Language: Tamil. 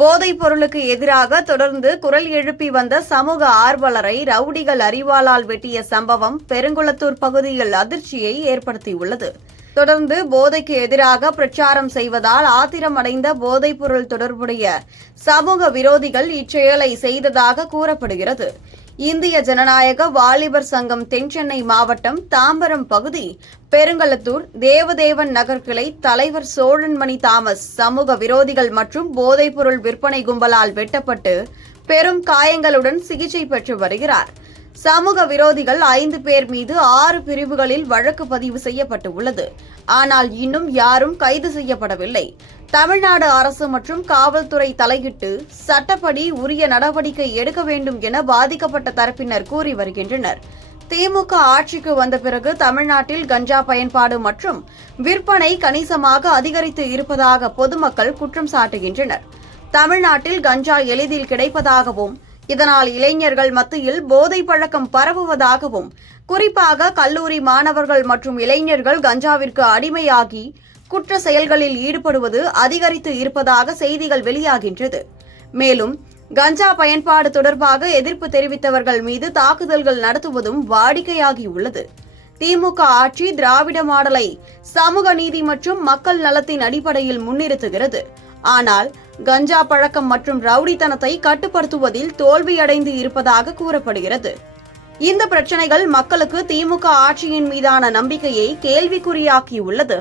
போதைப் பொருளுக்கு எதிராக தொடர்ந்து குரல் எழுப்பி வந்த சமூக ஆர்வலரை ரவுடிகள் அரிவாளால் வெட்டிய சம்பவம் பெருங்குளத்தூர் பகுதியில் அதிர்ச்சியை ஏற்படுத்தியுள்ளது. தொடர்ந்து போதைக்கு எதிராக பிரச்சாரம் செய்வதால் ஆத்திரமடைந்த போதைப்பொருள் தொடர்புடைய சமூக விரோதிகள் இச்செயலை செய்ததாக கூறப்படுகிறது. இந்திய ஜனநாயக வாலிபர் சங்கம் தென்சென்னை மாவட்டம் தாம்பரம் பகுதி பெருங்களத்தூர் தேவதேவன் நகர் கிளை தலைவர் சோழன்மணி தாமஸ் சமூக விரோதிகள் மற்றும் போதைப்பொருள் விற்பனை கும்பலால் வெட்டப்பட்டு பெரும் காயங்களுடன் சிகிச்சை பெற்று வருகிறார். சமூக விரோதிகள் 5 பேர் மீது 6 பிரிவுகளில் வழக்கு பதிவு செய்யப்பட்டுள்ளது. ஆனால் இன்னும் யாரும் கைது செய்யப்படவில்லை. தமிழ்நாடு அரசு மற்றும் காவல்துறை தலையிட்டு சட்டப்படி உரிய நடவடிக்கை எடுக்க வேண்டும் என பாதிக்கப்பட்ட தரப்பினர் கூறி வருகின்றனர். திமுக ஆட்சிக்கு வந்த பிறகு தமிழ்நாட்டில் கஞ்சா பயன்பாடு மற்றும் விற்பனை கணிசமாக அதிகரித்து இருப்பதாக பொதுமக்கள் குற்றம் சாட்டுகின்றனர். தமிழ்நாட்டில் கஞ்சா எளிதில் கிடைப்பதாகவும் இதனால் இளைஞர்கள் மத்தியில் போதை பழக்கம் பரவுவதாகவும் குறிப்பாக கல்லூரி மாணவர்கள் மற்றும் இளைஞர்கள் கஞ்சாவிற்கு அடிமையாகி குற்ற செயல்களில் ஈடுபடுவது அதிகரித்து இருப்பதாக செய்திகள் வெளியாகின்றது. மேலும் கஞ்சா பயன்பாடு தொடர்பாக எதிர்ப்பு தெரிவித்தவர்கள் மீது தாக்குதல்கள் நடத்துவதும் வாடிக்கையாகியுள்ளது. திமுக ஆட்சி திராவிட மாடலை சமூக நீதி மற்றும் மக்கள் நலத்தின் அடிப்படையில் முன்னிறுத்துகிறது. ஆனால் கஞ்சா பழக்கம் மற்றும் ரவுடித்தனத்தை கட்டுப்படுத்துவதில் தோல்வியடைந்து இருப்பதாக கூறப்படுகிறது. இந்த பிரச்சனைகள் மக்களுக்கு திமுக ஆட்சியின் மீதான நம்பிக்கையை கேள்விக்குறியாக்கியுள்ளது.